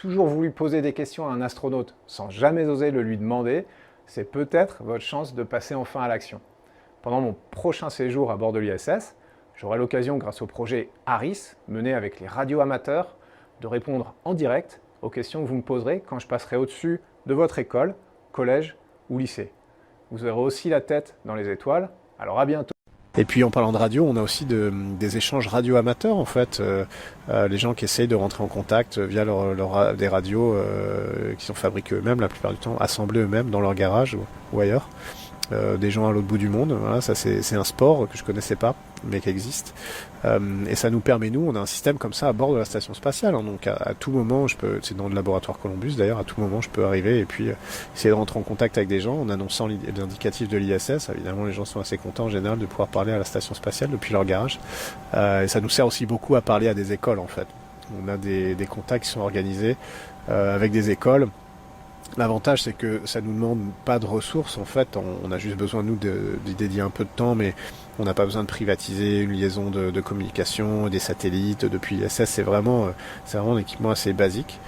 toujours voulu poser des questions à un astronaute sans jamais oser le lui demander, c'est peut-être votre chance de passer enfin à l'action. Pendant mon prochain séjour à bord de l'ISS, j'aurai l'occasion, grâce au projet ARIS, mené avec les radioamateurs, de répondre en direct aux questions que vous me poserez quand je passerai au-dessus de votre école, collège ou lycée. Vous aurez aussi la tête dans les étoiles, alors à bientôt. Et puis en parlant de radio, on a aussi des échanges radio-amateurs en fait, les gens qui essayent de rentrer en contact via des radios qui sont fabriquées eux-mêmes la plupart du temps, assemblées eux-mêmes dans leur garage ou ailleurs. Des gens à l'autre bout du monde, voilà, ça c'est un sport que je connaissais pas, mais qui existe. Et ça nous permet, nous, on a un système comme ça à bord de la station spatiale, hein, donc à tout moment, c'est dans le laboratoire Columbus d'ailleurs, à tout moment je peux arriver et puis essayer de rentrer en contact avec des gens en annonçant l'indicatif de l'ISS. Évidemment, les gens sont assez contents en général de pouvoir parler à la station spatiale depuis leur garage. Et ça nous sert aussi beaucoup à parler à des écoles en fait. On a des contacts qui sont organisés avec des écoles. L'avantage, c'est que ça nous demande pas de ressources, en fait. On a juste besoin, nous, d'y dédier un peu de temps, mais on n'a pas besoin de privatiser une liaison de communication, des satellites. Depuis l'ISS, c'est vraiment un équipement assez basique.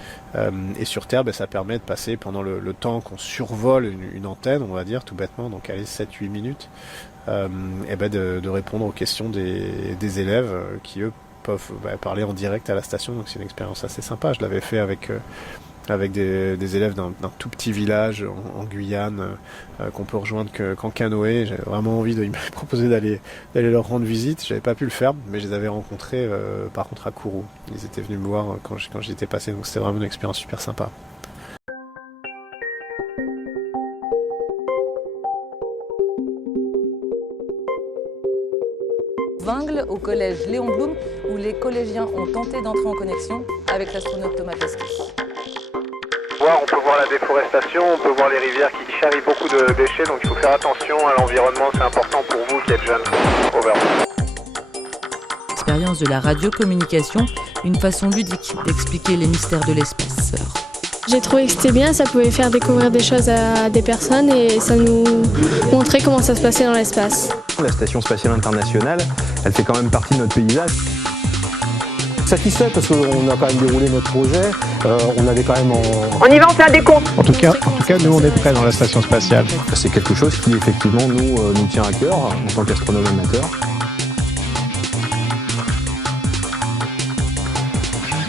Et sur Terre, ça permet de passer pendant le temps qu'on survole une antenne, on va dire, tout bêtement, donc allez, 7-8 minutes, de répondre aux questions des élèves qui, eux, peuvent parler en direct à la station. Donc c'est une expérience assez sympa. Je l'avais fait avec des élèves d'un tout petit village en Guyane qu'on peut rejoindre qu'en canoë. J'avais vraiment envie ils m'avaient proposé d'aller leur rendre visite. J'avais pas pu le faire, mais je les avais rencontrés par contre à Kourou. Ils étaient venus me voir quand j'y étais passé, donc c'était vraiment une expérience super sympa. Wingles au collège Léon Blum, où les collégiens ont tenté d'entrer en connexion avec l'astronaute Thomas Pesquet. On peut voir la déforestation, on peut voir les rivières qui charrient beaucoup de déchets, donc il faut faire attention à l'environnement, c'est important pour vous qui êtes jeunes. Over. Expérience de la radiocommunication, une façon ludique d'expliquer les mystères de l'espace. J'ai trouvé que c'était bien, ça pouvait faire découvrir des choses à des personnes et ça nous montrait comment ça se passait dans l'espace. La Station Spatiale Internationale, elle fait quand même partie de notre paysage. Satisfait parce qu'on a quand même déroulé notre projet, on avait quand même On y va, on fait un décompte. En tout cas, nous on est prêts dans la station spatiale. C'est quelque chose qui effectivement nous tient à cœur en tant qu'astronome amateur.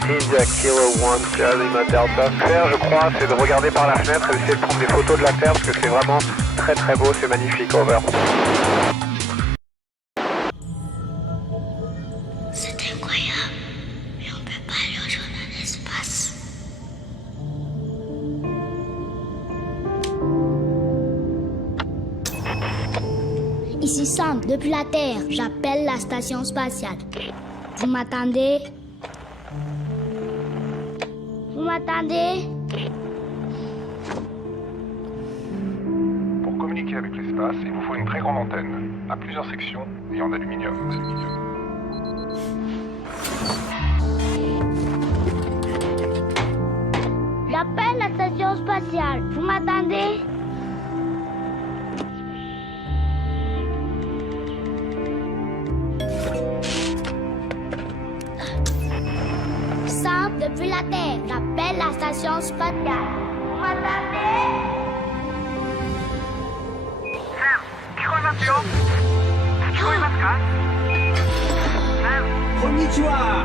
India Kilo 1 Charlie Delta. Faire, je crois, c'est de regarder par la fenêtre et essayer de prendre des photos de la Terre parce que c'est vraiment très très beau, c'est magnifique. Over. C'est incroyable, mais on peut pas aller rejoindre l'espace. Ici Sam, depuis la Terre, j'appelle la station spatiale. Vous m'attendez? Vous m'attendez? Pour communiquer avec l'espace, il vous faut une très grande antenne, à plusieurs sections et en aluminium. J'appelle la station spatiale. Vous m'attendez? Sam, depuis la Terre, j'appelle la station spatiale. Vous m'attendez? Konnichiwa.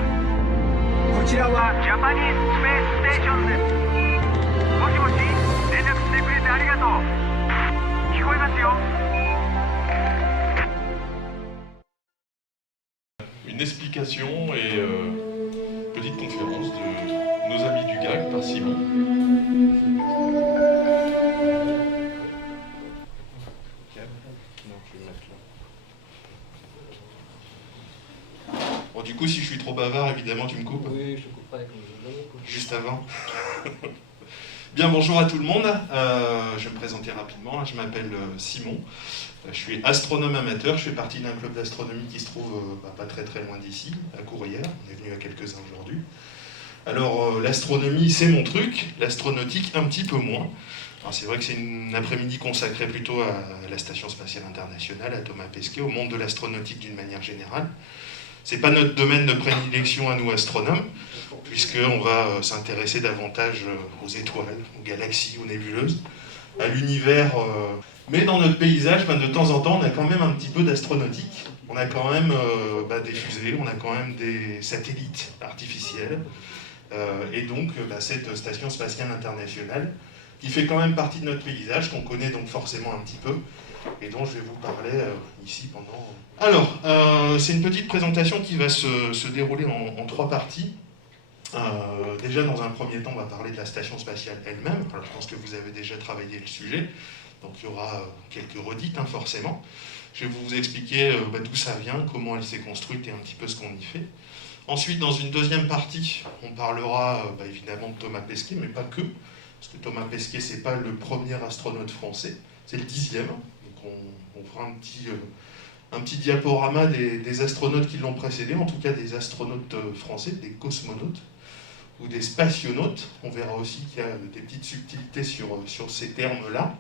こちらはジャパニーズスペースステーションです。もしもし、連絡してくれてありがとう。聞こえますよ。Une explication et petite conférence de nos amis du GAC par Simon. Bon, du coup, si je suis trop bavard, évidemment, tu me coupes. Oui, je te couperai comme je veux. Juste avant. Bien, bonjour à tout le monde. Je vais me présenter rapidement. Je m'appelle Simon. Je suis astronome amateur. Je fais partie d'un club d'astronomie qui se trouve pas très très loin d'ici, à Courrières. On est venu à quelques-uns aujourd'hui. Alors, l'astronomie, c'est mon truc. L'astronautique, un petit peu moins. Alors, c'est vrai que c'est une après-midi consacrée plutôt à la Station Spatiale Internationale, à Thomas Pesquet, au monde de l'astronautique d'une manière générale. C'est pas notre domaine de prédilection à nous astronomes. puisqu'on va s'intéresser davantage aux étoiles, aux galaxies, aux nébuleuses, à l'univers. Mais dans notre paysage, de temps en temps, on a quand même un petit peu d'astronautique. On a quand même des fusées, on a quand même des satellites artificiels, et donc cette station spatiale internationale, qui fait quand même partie de notre paysage, qu'on connaît donc forcément un petit peu, et dont je vais vous parler ici pendant... Alors, c'est une petite présentation qui va se dérouler en 3 parties. Déjà, dans un premier temps, on va parler de la station spatiale elle-même. Alors, je pense que vous avez déjà travaillé le sujet, donc il y aura quelques redites, forcément. Je vais vous expliquer d'où ça vient, comment elle s'est construite et un petit peu ce qu'on y fait. Ensuite, dans une deuxième partie, on parlera évidemment de Thomas Pesquet, mais pas que, parce que Thomas Pesquet, c'est pas le premier astronaute français, c'est le 10e. Donc on fera un petit diaporama des astronautes qui l'ont précédé, en tout cas des astronautes français, des cosmonautes ou des spationautes. On verra aussi qu'il y a des petites subtilités sur ces termes-là.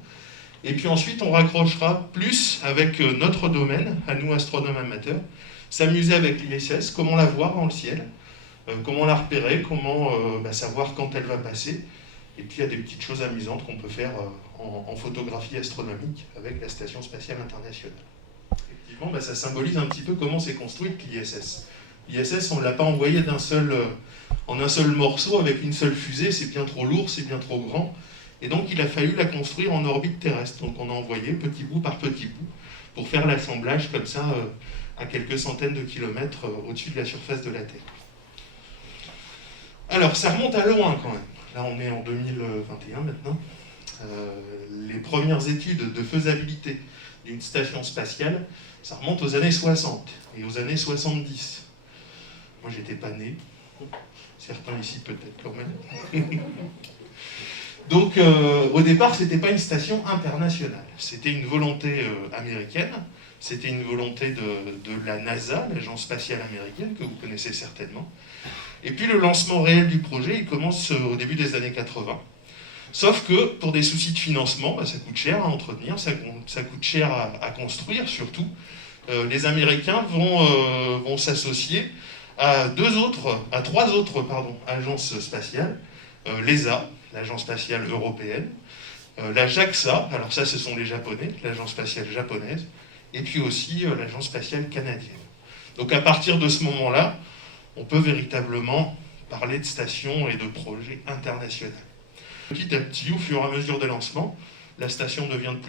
Et puis ensuite, on raccrochera plus avec notre domaine, à nous astronomes amateurs, s'amuser avec l'ISS, comment la voir dans le ciel, comment la repérer, comment savoir quand elle va passer. Et puis il y a des petites choses amusantes qu'on peut faire en photographie astronomique avec la Station Spatiale Internationale. Effectivement, ça symbolise un petit peu comment s'est construite l'ISS. L'ISS, on ne l'a pas envoyé en un seul morceau avec une seule fusée, c'est bien trop lourd, c'est bien trop grand. Et donc il a fallu la construire en orbite terrestre. Donc on a envoyé petit bout par petit bout pour faire l'assemblage comme ça à quelques centaines de kilomètres au-dessus de la surface de la Terre. Alors ça remonte à loin quand même. Là on est en 2021 maintenant. Les premières études de faisabilité d'une station spatiale, ça remonte aux années 60 et aux années 70. Moi j'étais pas né, certains ici peut-être quand même. Donc au départ c'était pas une station internationale, c'était une volonté américaine, c'était une volonté de la NASA, l'agence spatiale américaine, que vous connaissez certainement. Et puis le lancement réel du projet, il commence au début des années 80. Sauf que pour des soucis de financement, ça coûte cher à entretenir, ça coûte cher à construire surtout. Les Américains vont s'associer à trois autres agences spatiales, l'ESA, l'agence spatiale européenne, la JAXA, alors ça ce sont les Japonais, l'agence spatiale japonaise, et puis aussi l'agence spatiale canadienne. Donc à partir de ce moment-là, on peut véritablement parler de station et de projet international. Petit à petit, au fur et à mesure des lancements, la station devient de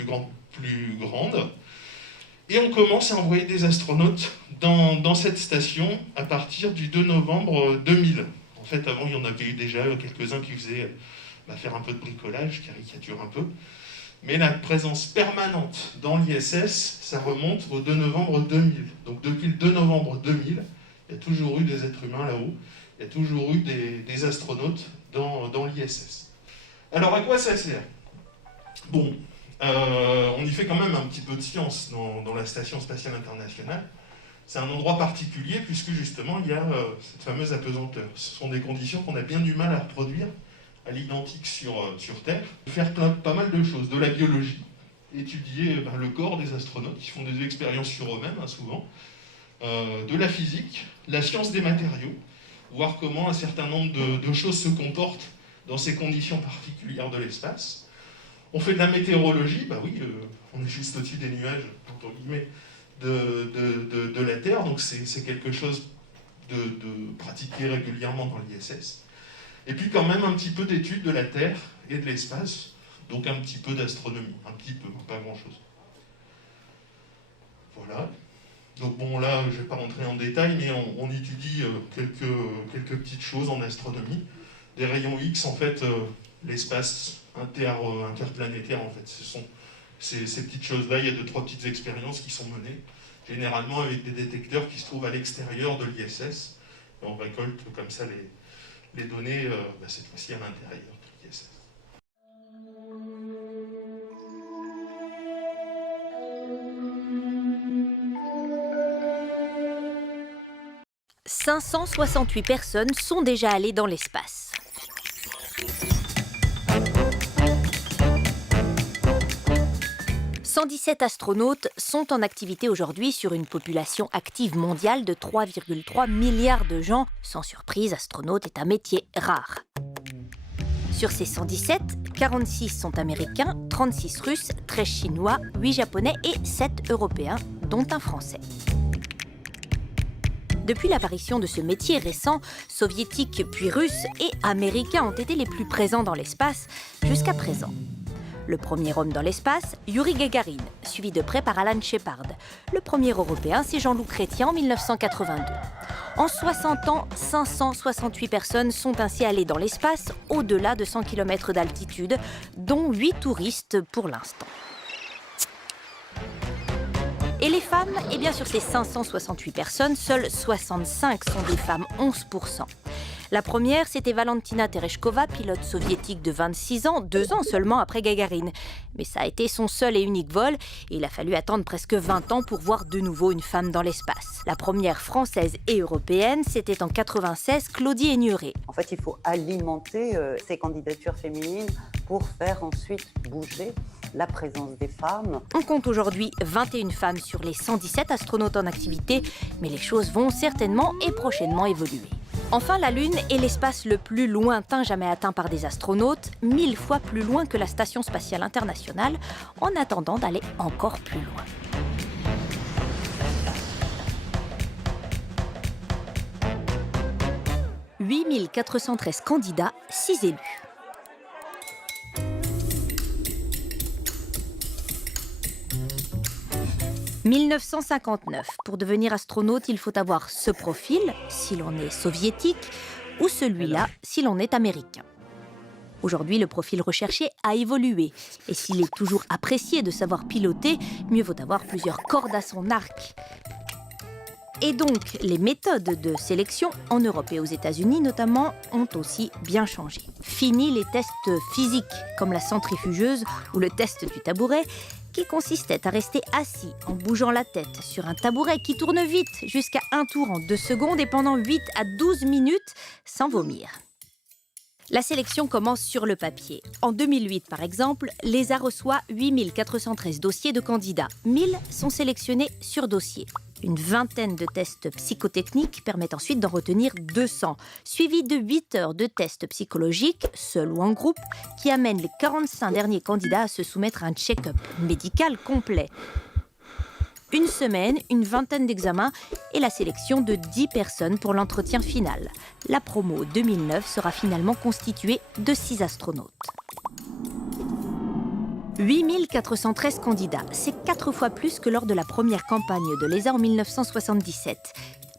plus grande, et on commence à envoyer des astronautes dans cette station à partir du 2 novembre 2000. En fait, avant, il y en avait eu déjà quelques-uns qui faisaient faire un peu de bricolage, caricature un peu. Mais la présence permanente dans l'ISS, ça remonte au 2 novembre 2000. Donc depuis le 2 novembre 2000, il y a toujours eu des êtres humains là-haut, il y a toujours eu des astronautes dans l'ISS. Alors à quoi ça sert? Bon, on y fait quand même un petit peu de science dans la Station Spatiale Internationale. C'est un endroit particulier puisque justement il y a cette fameuse apesanteur. Ce sont des conditions qu'on a bien du mal à reproduire à l'identique sur Terre. Faire pas mal de choses, de la biologie, étudier le corps des astronautes qui font des expériences sur eux-mêmes souvent, de la physique, la science des matériaux, voir comment un certain nombre de choses se comportent dans ces conditions particulières de l'espace. On fait de la météorologie, on est juste au-dessus des nuages, entre guillemets, de la Terre, donc c'est quelque chose de pratiqué régulièrement dans l'ISS. Et puis quand même un petit peu d'études de la Terre et de l'espace, donc un petit peu d'astronomie, un petit peu, pas grand-chose. Voilà. Donc bon, là, je ne vais pas rentrer en détail, mais on étudie quelques petites choses en astronomie. Des rayons X, en fait, l'espace interplanétaire, en fait, ce sont ces petites choses-là. Il y a 2-3 petites expériences qui sont menées, généralement avec des détecteurs qui se trouvent à l'extérieur de l'ISS. Et on récolte comme ça les données, cette fois-ci à l'intérieur de l'ISS. « 568 personnes sont déjà allées dans l'espace. 117 astronautes sont en activité aujourd'hui sur une population active mondiale de 3,3 milliards de gens. Sans surprise, astronaute est un métier rare. Sur ces 117, 46 sont américains, 36 russes, 13 chinois, 8 japonais et 7 européens, dont un français. Depuis l'apparition de ce métier récent, soviétiques puis russes et américains ont été les plus présents dans l'espace jusqu'à présent. Le premier homme dans l'espace, Yuri Gagarin, suivi de près par Alan Shepard. Le premier européen, c'est Jean-Loup Chrétien en 1982. En 60 ans, 568 personnes sont ainsi allées dans l'espace au-delà de 100 km d'altitude, dont 8 touristes pour l'instant. Et les femmes, eh bien sur ces 568 personnes, seules 65 sont des femmes, 11%. La première, c'était Valentina Tereshkova, pilote soviétique de 26 ans, 2 ans seulement après Gagarine. Mais ça a été son seul et unique vol, et il a fallu attendre presque 20 ans pour voir de nouveau une femme dans l'espace. La première française et européenne, c'était en 96, Claudie Aigneret. En fait, il faut alimenter ces candidatures féminines pour faire ensuite bouger la présence des femmes. On compte aujourd'hui 21 femmes sur les 117 astronautes en activité, mais les choses vont certainement et prochainement évoluer. Enfin, la Lune est l'espace le plus lointain jamais atteint par des astronautes, 1000 fois plus loin que la Station spatiale internationale, en attendant d'aller encore plus loin. « 8413 candidats, 6 élus. « 1959. Pour devenir astronaute, il faut avoir ce profil, si l'on est soviétique, ou celui-là, si l'on est américain. Aujourd'hui, le profil recherché a évolué. Et s'il est toujours apprécié de savoir piloter, mieux vaut avoir plusieurs cordes à son arc. Et donc, les méthodes de sélection, en Europe et aux États-Unis notamment, ont aussi bien changé. Fini les tests physiques, comme la centrifugeuse ou le test du tabouret, qui consistait à rester assis en bougeant la tête sur un tabouret qui tourne vite, jusqu'à un tour en 2 secondes et pendant 8 à 12 minutes, sans vomir. La sélection commence sur le papier. En 2008, par exemple, l'ESA reçoit 8413 dossiers de candidats. 1000 sont sélectionnés sur dossier. Une vingtaine de tests psychotechniques permettent ensuite d'en retenir 200, suivis de 8 heures de tests psychologiques, seuls ou en groupe, qui amènent les 45 derniers candidats à se soumettre à un check-up médical complet. Une semaine, une vingtaine d'examens et la sélection de 10 personnes pour l'entretien final. La promo 2009 sera finalement constituée de 6 astronautes. 8413 candidats, c'est 4 fois plus que lors de la première campagne de l'ESA en 1977.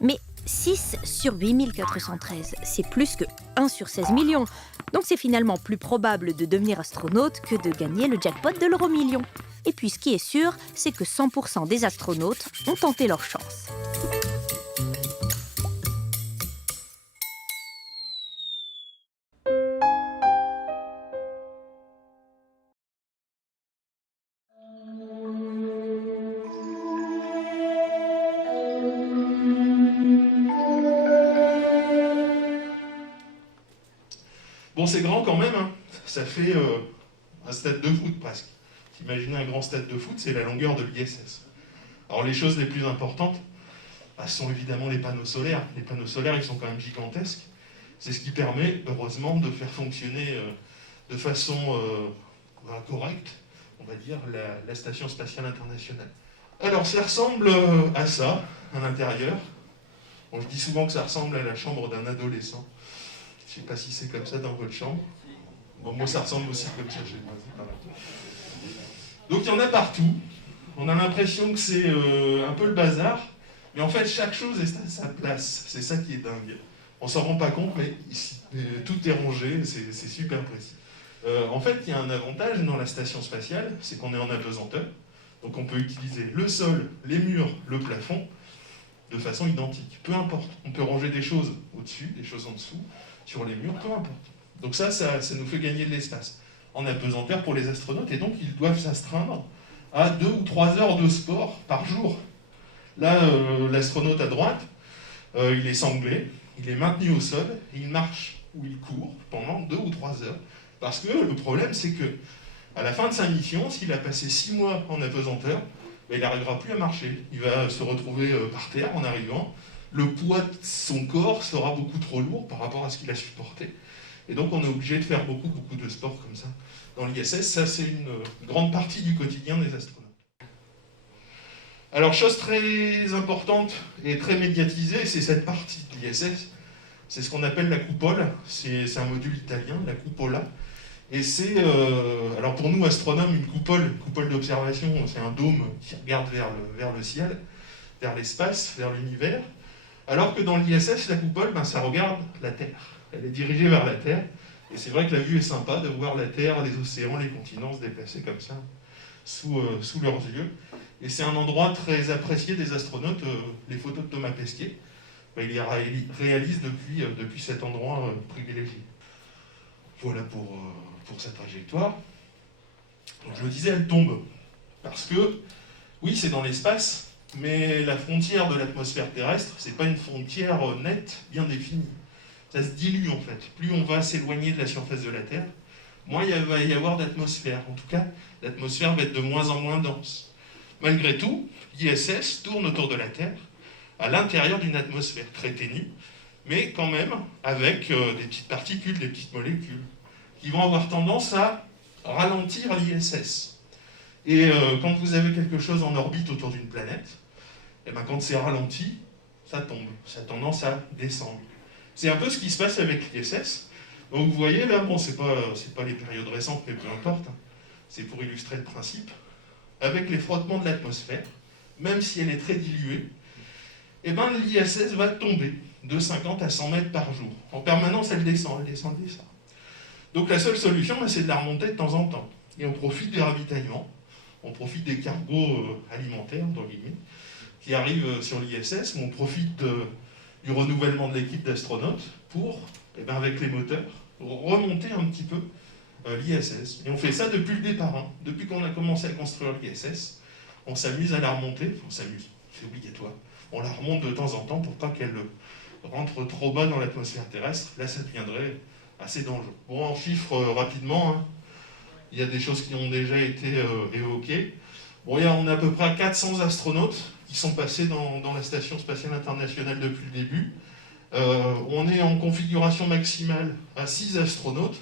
Mais 6 sur 8413, c'est plus que 1 sur 16 millions. Donc c'est finalement plus probable de devenir astronaute que de gagner le jackpot de l'euro-million. Et puis ce qui est sûr, c'est que 100% des astronautes ont tenté leur chance. Bon, c'est grand quand même, hein. Ça fait un stade de foot presque. Imaginez un grand stade de foot, c'est la longueur de l'ISS. Alors les choses les plus importantes sont évidemment les panneaux solaires. Les panneaux solaires, ils sont quand même gigantesques. C'est ce qui permet, heureusement, de faire fonctionner de façon correcte, on va dire, la Station spatiale internationale. Alors ça ressemble à ça, à l'intérieur. Bon, je dis souvent que ça ressemble à la chambre d'un adolescent. Je ne sais pas si c'est comme ça dans votre chambre. Bon, moi, ça ressemble aussi comme ça chez moi. Donc, il y en a partout. On a l'impression que c'est un peu le bazar. Mais en fait, chaque chose est à sa place. C'est ça qui est dingue. On ne s'en rend pas compte, mais ici, tout est rangé. C'est super précis. En fait, il y a un avantage dans la station spatiale, c'est qu'on est en apesanteur. Donc, on peut utiliser le sol, les murs, le plafond, de façon identique. Peu importe. On peut ranger des choses au-dessus, des choses en dessous, sur les murs, peu importe. Donc ça nous fait gagner de l'espace en apesanteur pour les astronautes, et donc ils doivent s'astreindre à 2 ou 3 heures de sport par jour. Là, l'astronaute à droite, il est sanglé, il est maintenu au sol, et il marche ou il court pendant 2 ou 3 heures. Parce que le problème, c'est que À la fin de sa mission, s'il a passé 6 mois en apesanteur, il n'arrivera plus à marcher. Il va se retrouver par terre en arrivant. Le poids de son corps sera beaucoup trop lourd par rapport à ce qu'il a supporté. Et donc on est obligé de faire beaucoup de sport comme ça. Dans l'ISS, ça c'est une grande partie du quotidien des astronautes. Alors chose très importante et très médiatisée, c'est cette partie de l'ISS. C'est ce qu'on appelle la coupole. C'est un module italien, la cupola. Et c'est, alors pour nous astronomes, une coupole d'observation, c'est un dôme qui regarde vers le ciel, vers l'espace, vers l'univers. Alors que dans l'ISS, la coupole, ça regarde la Terre. Elle est dirigée vers la Terre. Et c'est vrai que la vue est sympa de voir la Terre, les océans, les continents se déplacer comme ça, sous leurs yeux. Et c'est un endroit très apprécié des astronautes. Les photos de Thomas Pesquet, il les réalise depuis cet endroit privilégié. Voilà pour sa trajectoire. Donc je le disais, elle tombe. Parce que, oui, c'est dans l'espace, mais la frontière de l'atmosphère terrestre, c'est pas une frontière nette, bien définie. Ça se dilue en fait. Plus on va s'éloigner de la surface de la Terre, moins il va y avoir d'atmosphère. En tout cas, l'atmosphère va être de moins en moins dense. Malgré tout, l'ISS tourne autour de la Terre, à l'intérieur d'une atmosphère très ténue, mais quand même avec des petites particules, des petites molécules, qui vont avoir tendance à ralentir l'ISS. Et quand vous avez quelque chose en orbite autour d'une planète, et quand c'est ralenti, ça tombe, ça a tendance à descendre. C'est un peu ce qui se passe avec l'ISS. Donc vous voyez là, bon, c'est pas les périodes récentes, mais peu importe, c'est pour illustrer le principe. Avec les frottements de l'atmosphère, même si elle est très diluée, l'ISS va tomber de 50 à 100 mètres par jour. En permanence, elle descend. Donc la seule solution, c'est de la remonter de temps en temps. Et on profite des ravitaillements, on profite des cargos alimentaires, entre guillemets, qui arrivent sur l'ISS, on profite du renouvellement de l'équipe d'astronautes pour, avec les moteurs, remonter un petit peu l'ISS. Et on fait ça depuis le départ. Depuis qu'on a commencé à construire l'ISS, on s'amuse à la remonter, c'est obligatoire. On la remonte de temps en temps pour pas qu'elle rentre trop bas dans l'atmosphère terrestre. Là, ça deviendrait assez dangereux. Bon, en chiffres rapidement, il y a des choses qui ont déjà été évoquées. Bon, on a à peu près 400 astronautes qui sont passés dans la Station Spatiale Internationale depuis le début. On est en configuration maximale à 6 astronautes,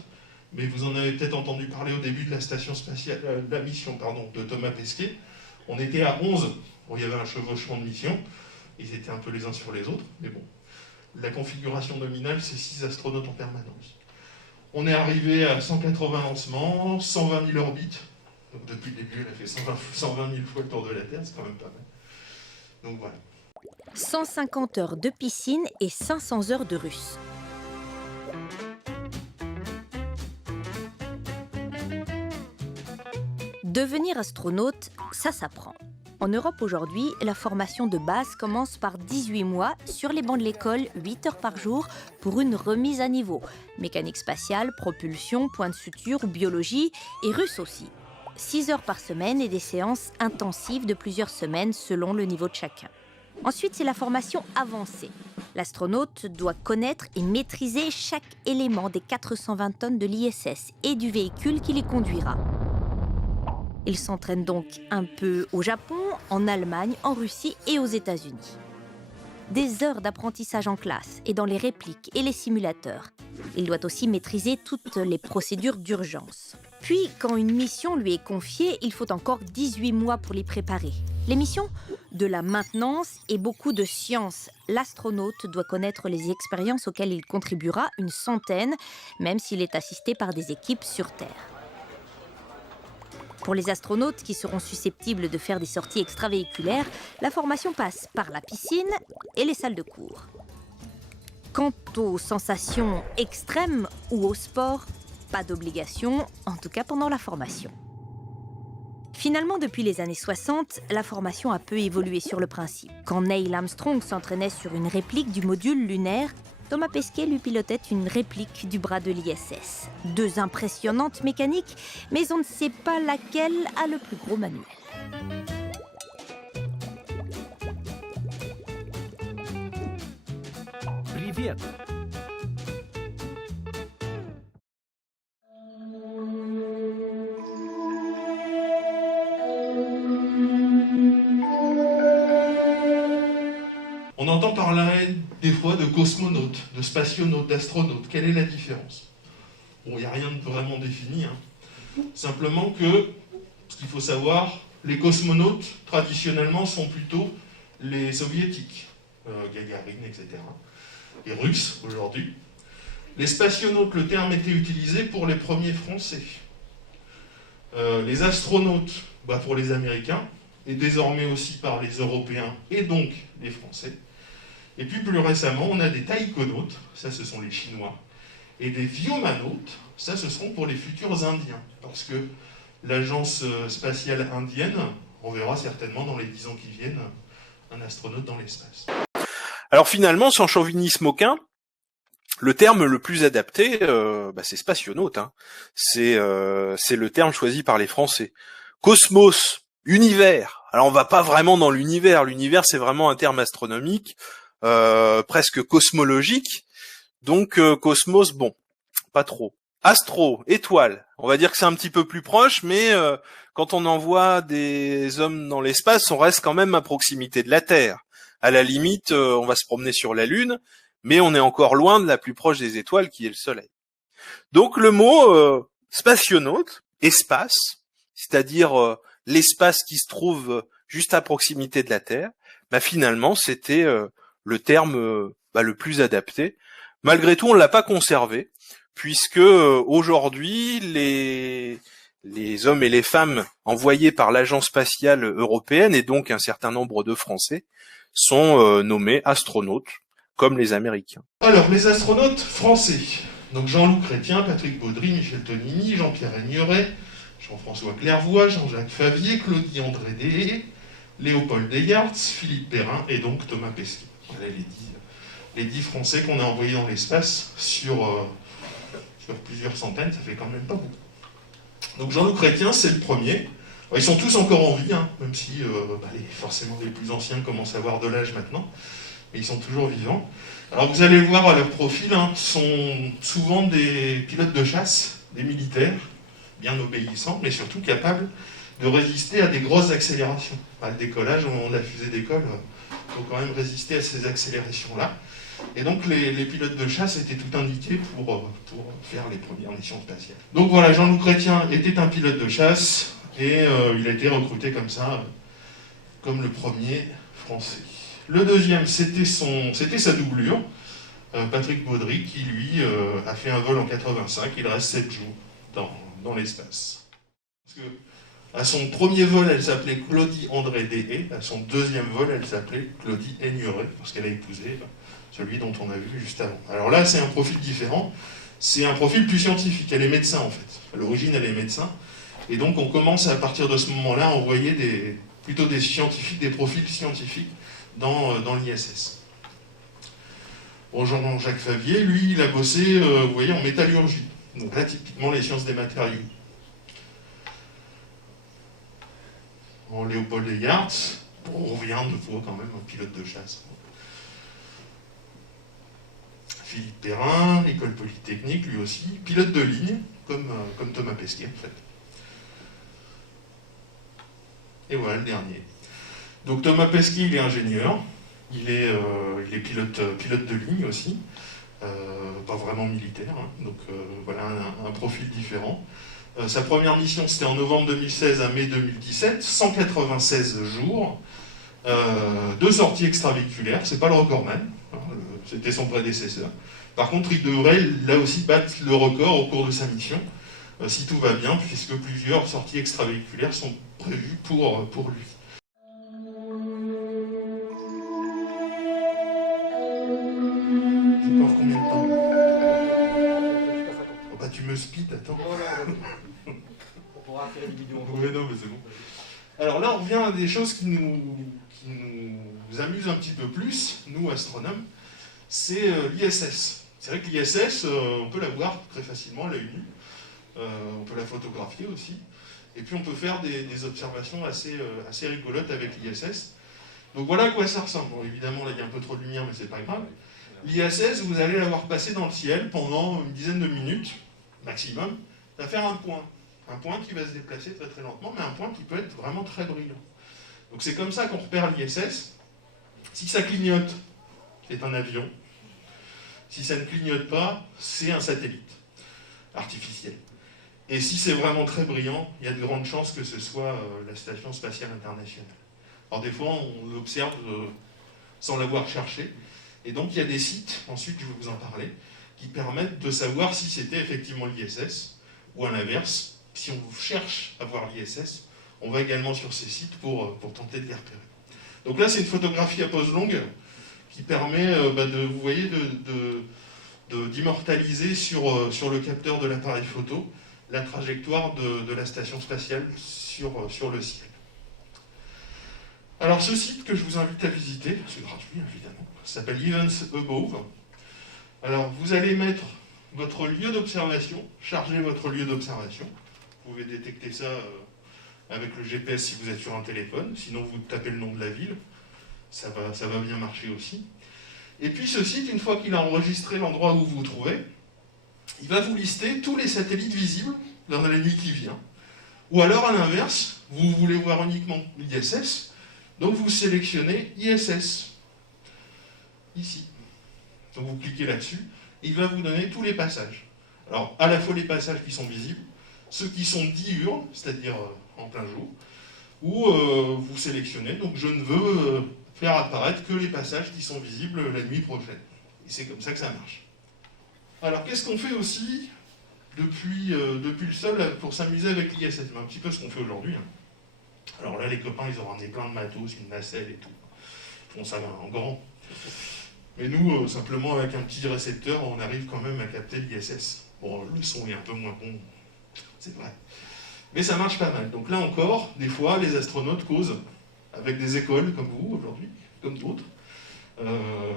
mais vous en avez peut-être entendu parler au début de la Station Spatiale, la mission de Thomas Pesquet. On était à 11, bon, il y avait un chevauchement de missions, ils étaient un peu les uns sur les autres, mais bon. La configuration nominale, c'est 6 astronautes en permanence. On est arrivé à 180 lancements, 120 000 orbites. Donc depuis le début, elle a fait 120 000 fois le tour de la Terre, c'est quand même pas mal. Donc voilà. 150 heures de piscine et 500 heures de russe. Devenir astronaute, ça s'apprend. En Europe aujourd'hui, la formation de base commence par 18 mois sur les bancs de l'école, 8 heures par jour, pour une remise à niveau. Mécanique spatiale, propulsion, point de suture ou biologie, et russe aussi. 6 heures par semaine et des séances intensives de plusieurs semaines selon le niveau de chacun. Ensuite, c'est la formation avancée. L'astronaute doit connaître et maîtriser chaque élément des 420 tonnes de l'ISS et du véhicule qui les conduira. Il s'entraîne donc un peu au Japon, en Allemagne, en Russie et aux États-Unis. Des heures d'apprentissage en classe et dans les répliques et les simulateurs. Il doit aussi maîtriser toutes les procédures d'urgence. Puis, quand une mission lui est confiée, il faut encore 18 mois pour l'y préparer. Les missions, de la maintenance et beaucoup de science. L'astronaute doit connaître les expériences auxquelles il contribuera, une centaine, même s'il est assisté par des équipes sur Terre. Pour les astronautes qui seront susceptibles de faire des sorties extravéhiculaires, la formation passe par la piscine et les salles de cours. Quant aux sensations extrêmes ou au sport, pas d'obligation, en tout cas pendant la formation. Finalement, depuis les années 60, la formation a peu évolué sur le principe. Quand Neil Armstrong s'entraînait sur une réplique du module lunaire, Thomas Pesquet lui pilotait une réplique du bras de l'ISS. 2 impressionnantes mécaniques, mais on ne sait pas laquelle a le plus gros manuel. Привет! On entend parler des fois de cosmonautes, de spationautes, d'astronautes. Quelle est la différence? Bon, il n'y a rien de vraiment défini. Simplement que, ce qu'il faut savoir, les cosmonautes, traditionnellement, sont plutôt les soviétiques, Gagarine, etc. Les Russes, aujourd'hui. Les spationautes, le terme était utilisé pour les premiers Français. Les astronautes, pour les Américains, et désormais aussi par les Européens, et donc les Français. Et puis plus récemment, on a des taïkonautes, ça ce sont les Chinois, et des viomanautes, ça ce seront pour les futurs Indiens, parce que l'agence spatiale indienne, on verra certainement dans les 10 ans qui viennent, un astronaute dans l'espace. Alors finalement, sans chauvinisme aucun, le terme le plus adapté, c'est spationaute. C'est le terme choisi par les Français. Cosmos, univers. Alors on va pas vraiment dans l'univers. L'univers, c'est vraiment un terme astronomique, presque cosmologique. Donc cosmos, bon, pas trop. Astro, étoile. On va dire que c'est un petit peu plus proche, mais quand on envoie des hommes dans l'espace, on reste quand même à proximité de la Terre. À la limite, on va se promener sur la Lune, mais on est encore loin de la plus proche des étoiles qui est le Soleil. Donc le mot spationaute, espace, c'est-à-dire l'espace qui se trouve juste à proximité de la Terre, finalement c'était le terme le plus adapté. Malgré tout, on l'a pas conservé, puisque aujourd'hui les hommes et les femmes envoyés par l'Agence spatiale européenne, et donc un certain nombre de Français, sont nommés astronautes, comme les Américains. Alors, les astronautes français. Donc Jean-Loup Chrétien, Patrick Baudry, Michel Tonini, Jean-Pierre Aigneret, Jean-François Clairvoy, Jean-Jacques Favier, Claudie André-Deshayes, Léopold Deyarts, Philippe Perrin et donc Thomas Pesquet. Voilà les 10 Français qu'on a envoyés dans l'espace sur plusieurs centaines, ça fait quand même pas beaucoup. Donc Jean-Loup Chrétien, c'est le premier. Ils sont tous encore en vie, même si forcément les plus anciens commencent à avoir de l'âge maintenant, mais ils sont toujours vivants. Alors vous allez voir à leur profil, sont souvent des pilotes de chasse, des militaires, bien obéissants, mais surtout capables de résister à des grosses accélérations. Le décollage, au moment de la fusée décolle, il faut quand même résister à ces accélérations-là. Et donc les pilotes de chasse étaient tout indiqués pour faire les premières missions spatiales. Donc voilà, Jean-Loup Chrétien était un pilote de chasse, et il a été recruté comme ça, comme le premier Français. Le deuxième, c'était sa doublure, Patrick Baudry, qui lui a fait un vol en 85, il reste 7 jours dans l'espace. Parce que à son premier vol, elle s'appelait Claudie André-Deshayes, à son deuxième vol, elle s'appelait Claudie Aigneret, parce qu'elle a épousé celui dont on a vu juste avant. Alors là, c'est un profil différent, c'est un profil plus scientifique, elle est médecin en fait. À l'origine, elle est médecin, et donc on commence à partir de ce moment-là à envoyer plutôt des scientifiques, des profils scientifiques dans l'ISS. Bon, Jean-Jacques Favier, lui, il a bossé, vous voyez, en métallurgie. Donc là, typiquement, les sciences des matériaux. En Léopold Deyarts, on revient de fois quand même, un pilote de chasse. Philippe Perrin, l'école polytechnique, lui aussi, pilote de ligne, comme Thomas Pesquet, en fait. Et voilà le dernier. Donc Thomas Pesquet, il est ingénieur, il est pilote de ligne aussi, pas vraiment militaire, donc voilà un profil différent. Sa première mission, c'était en novembre 2016 à mai 2017, 196 jours, 2 sorties extravéhiculaires, c'est pas le recordman, c'était son prédécesseur. Par contre, il devrait là aussi battre le record au cours de sa mission, si tout va bien, puisque plusieurs sorties extravéhiculaires sont prévues pour lui. Je sais pas combien de temps. Oh tu me speed, attends. On pourra faire une vidéo. Oui, non, mais c'est bon. Alors là, on revient à des choses qui nous amusent un petit peu plus, nous, astronomes, c'est l'ISS. C'est vrai que l'ISS, on peut la voir très facilement à l'œil nu. On peut la photographier aussi. Et puis on peut faire des observations assez rigolotes avec l'ISS. Donc voilà à quoi ça ressemble. Bon, évidemment, là, il y a un peu trop de lumière, mais c'est pas grave. L'ISS, vous allez la voir passer dans le ciel pendant une dizaine de minutes, maximum. Ça va faire un point. Un point qui va se déplacer très très lentement, mais un point qui peut être vraiment très brillant. Donc c'est comme ça qu'on repère l'ISS. Si ça clignote, c'est un avion. Si ça ne clignote pas, c'est un satellite artificiel. Et si c'est vraiment très brillant, il y a de grandes chances que ce soit la Station Spatiale Internationale. Alors des fois, on l'observe sans l'avoir cherché. Et donc, il y a des sites, ensuite je vais vous en parler, qui permettent de savoir si c'était effectivement l'ISS, ou à l'inverse, si on cherche à voir l'ISS, on va également sur ces sites pour tenter de les repérer. Donc là, c'est une photographie à pose longue qui permet, vous voyez, d'immortaliser sur le capteur de l'appareil photo la trajectoire de la station spatiale sur le ciel. Alors ce site que je vous invite à visiter, c'est gratuit évidemment, s'appelle Events Above. Alors vous allez mettre votre lieu d'observation, charger votre lieu d'observation. Vous pouvez détecter ça avec le GPS si vous êtes sur un téléphone, sinon vous tapez le nom de la ville, ça va bien marcher aussi. Et puis ce site, une fois qu'il a enregistré l'endroit où vous vous trouvez, il va vous lister tous les satellites visibles dans la nuit qui vient. Ou alors à l'inverse, vous voulez voir uniquement l'ISS, donc vous sélectionnez ISS, ici. Donc vous cliquez là-dessus, il va vous donner tous les passages. Alors à la fois les passages qui sont visibles, ceux qui sont diurnes, c'est-à-dire en plein jour, ou vous sélectionnez, donc je ne veux faire apparaître que les passages qui sont visibles la nuit prochaine. Et c'est comme ça que ça marche. Alors qu'est-ce qu'on fait aussi depuis le sol pour s'amuser avec l'ISS? Un petit peu ce qu'on fait aujourd'hui. Alors là, les copains, ils ont ramené plein de matos, une nacelle et tout. Ils font ça en grand. Mais nous, simplement avec un petit récepteur, on arrive quand même à capter l'ISS. Bon, le son est un peu moins bon, c'est vrai. Mais ça marche pas mal. Donc là encore, des fois, les astronautes causent avec des écoles comme vous aujourd'hui, comme d'autres.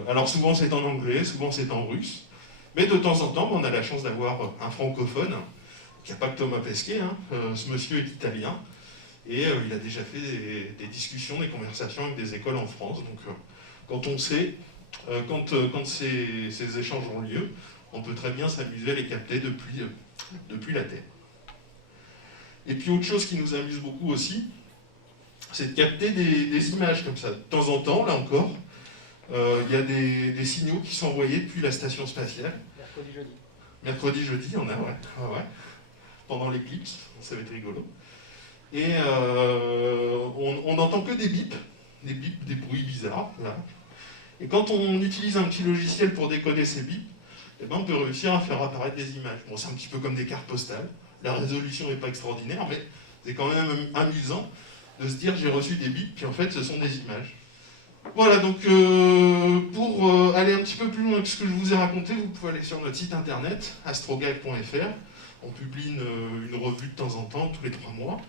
Alors souvent c'est en anglais, souvent c'est en russe. Mais de temps en temps, on a la chance d'avoir un francophone, qui n'a pas que Thomas Pesquet, ce monsieur est italien, et il a déjà fait des discussions, des conversations avec des écoles en France. Donc quand on sait, quand ces échanges ont lieu, on peut très bien s'amuser à les capter depuis la Terre. Et puis autre chose qui nous amuse beaucoup aussi, c'est de capter des images comme ça. De temps en temps, là encore, il y a des signaux qui sont envoyés depuis la station spatiale. Mercredi, jeudi. Mercredi, jeudi, on a, ouais. Pendant l'éclipse, ça va être rigolo. Et on n'entend que des bips, des bruits bizarres. Là. Et quand on utilise un petit logiciel pour décoder ces bips, eh ben, on peut réussir à faire apparaître des images. Bon, c'est un petit peu comme des cartes postales. La résolution n'est pas extraordinaire, mais c'est quand même amusant de se dire j'ai reçu des bips, puis en fait ce sont des images. Voilà, donc pour aller un petit peu plus loin que ce que je vous ai raconté, vous pouvez aller sur notre site internet, astroguide.fr. On publie une revue de temps en temps, tous les 3 mois.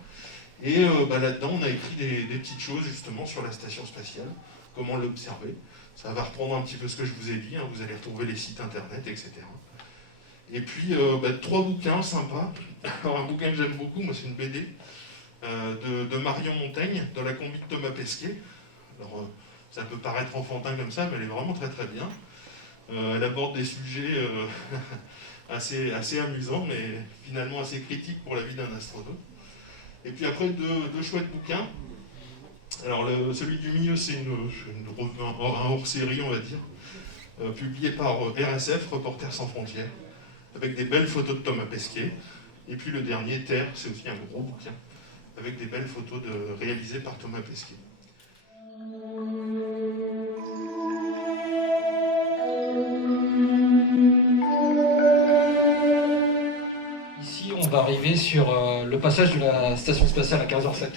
Et là-dedans, on a écrit des petites choses justement sur la station spatiale, comment l'observer. Ça va reprendre un petit peu ce que je vous ai dit, vous allez retrouver les sites internet, etc. Et puis 3 bouquins sympas. Alors un bouquin que j'aime beaucoup, moi c'est une BD de Marion Montaigne, dans la combi de Thomas Pesquet. Alors ça peut paraître enfantin comme ça, mais elle est vraiment très très bien. Elle aborde des sujets assez amusants, mais finalement assez critiques pour la vie d'un astronaute. Et puis après, deux chouettes bouquins. Alors celui du milieu, c'est un hors-série, on va dire, publié par RSF, Reporters sans frontières, avec des belles photos de Thomas Pesquet. Et puis le dernier, Terre, c'est aussi un gros bouquin, avec des belles photos réalisées par Thomas Pesquet. Ici, on va arriver sur le passage de la station spatiale à 15h07.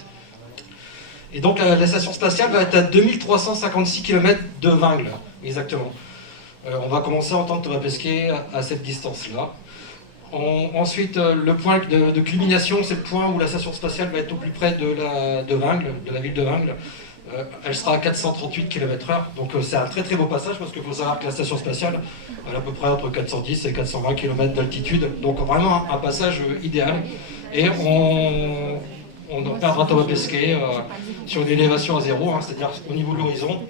Et donc la station spatiale va être à 2356 km de Vingles, exactement. On va commencer à entendre Thomas Pesquet à cette distance-là. Ensuite, le point de culmination, c'est le point où la station spatiale va être au plus près de Vingles, de la ville de Vingles. Elle sera à 438 km/h, donc c'est un très très beau passage parce qu'il faut savoir que la station spatiale elle a à peu près entre 410 et 420 km d'altitude, donc vraiment un passage idéal. Et on perdra Thomas Pesquet sur une élévation à 0, c'est-à-dire au niveau de l'horizon,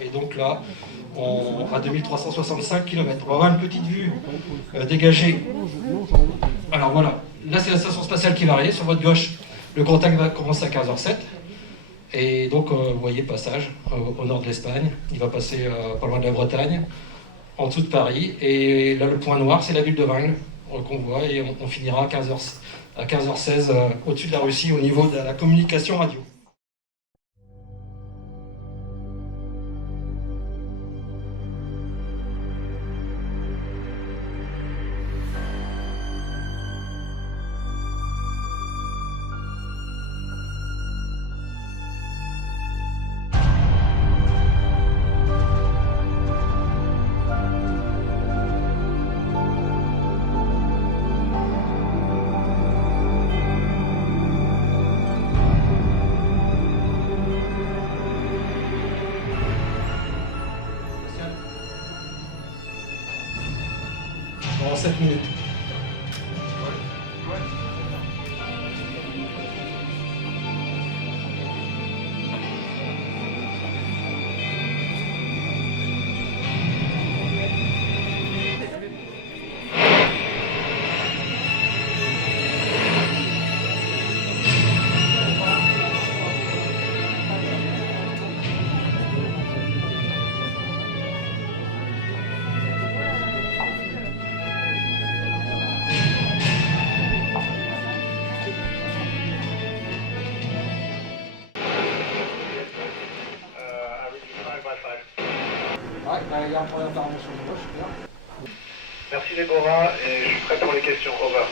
et donc là, à 2365 km. On va avoir une petite vue dégagée. Alors voilà, là c'est la station spatiale qui va arriver. Sur votre gauche, le contact va commencer à 15h07. Et donc, vous voyez, passage au nord de l'Espagne. Il va passer pas loin de la Bretagne, en dessous de Paris. Et là, le point noir, c'est la ville de Vingles qu'on voit. Et on finira à 15h16 au-dessus de la Russie, au niveau de la communication radio. Dans 7 minutes. Il y a un point d'intervention de gauche, bien. Merci Déborah, et je suis prêt pour les questions. Over.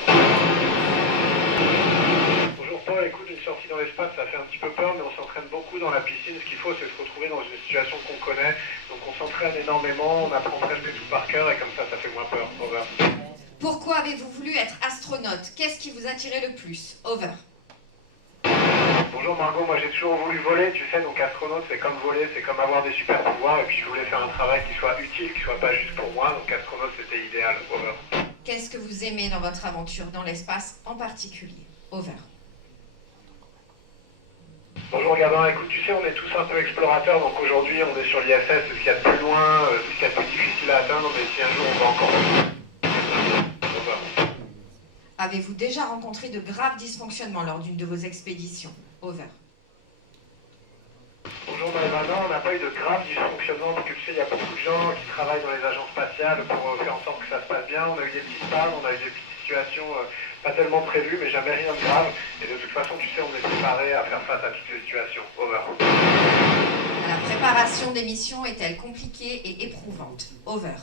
Bonjour Paul, écoute, une sortie dans l'espace, ça fait un petit peu peur, mais on s'entraîne beaucoup dans la piscine. Ce qu'il faut, c'est se retrouver dans une situation qu'on connaît. Donc on s'entraîne énormément, on apprend presque tout par cœur, et comme ça fait moins peur. Over. Pourquoi avez-vous voulu être astronaute? Qu'est-ce qui vous attirait le plus? Over. Bonjour Margot, moi j'ai toujours voulu voler, tu sais, donc astronaute c'est comme voler, c'est comme avoir des super pouvoirs, et puis je voulais faire un travail qui soit utile, qui soit pas juste pour moi, donc astronaute c'était idéal. Over. Qu'est-ce que vous aimez dans votre aventure dans l'espace en particulier? Over. Bonjour Gabin, écoute, tu sais, on est tous un peu explorateurs, donc aujourd'hui on est sur l'ISS, c'est ce qu'il y a de plus loin, c'est ce qu'il y a de plus difficile à atteindre, mais si un jour on va encore plus. Avez-vous déjà rencontré de graves dysfonctionnements lors d'une de vos expéditions? Over. Bonjour Maëva, non, on n'a pas eu de graves dysfonctionnements, parce que tu sais, il y a beaucoup de gens qui travaillent dans les agences spatiales pour faire en sorte que ça se passe bien. On a eu des petites pannes, on a eu des petites situations pas tellement prévues, mais jamais rien de grave. Et de toute façon, tu sais, on est préparé à faire face à toutes les situations. Over. La préparation des missions est-elle compliquée et éprouvante? Over.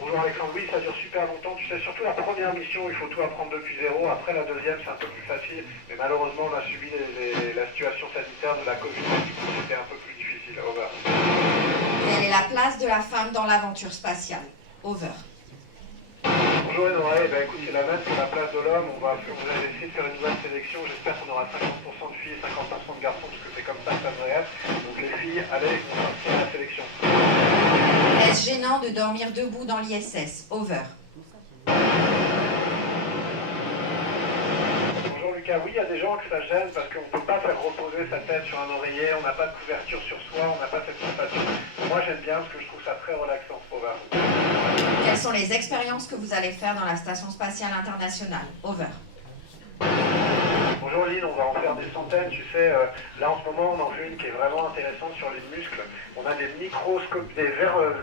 Bonjour Alexandre, oui, ça dure super longtemps. Tu sais, surtout la première mission, il faut tout apprendre depuis zéro. Après, la deuxième, c'est un peu plus facile. Mais malheureusement, on a subi la situation sanitaire de la Covid. Du coup, c'était un peu plus difficile. Over. Quelle est la place de la femme dans l'aventure spatiale? Over. Bonjour Honoré, écoute, c'est la même que la place de l'homme. On va essayer de faire une nouvelle sélection. J'espère qu'on aura 50% de filles et 50% de garçons, parce que c'est comme ça que ça devrait être. Donc les filles, allez, on s'inscrit à la sélection. Est-ce gênant de dormir debout dans l'ISS? Over. Bonjour Lucas, oui, il y a des gens que ça gêne parce qu'on ne peut pas faire reposer sa tête sur un oreiller, on n'a pas de couverture sur soi, on n'a pas cette sensation. Moi j'aime bien parce que je trouve ça très relaxant. Over. Quelles sont les expériences que vous allez faire dans la Station Spatiale Internationale? Over. Bonjour Lynn, on va en faire des centaines, tu sais, là en ce moment on en fait une qui est vraiment intéressante sur les muscles. On a des microscopes,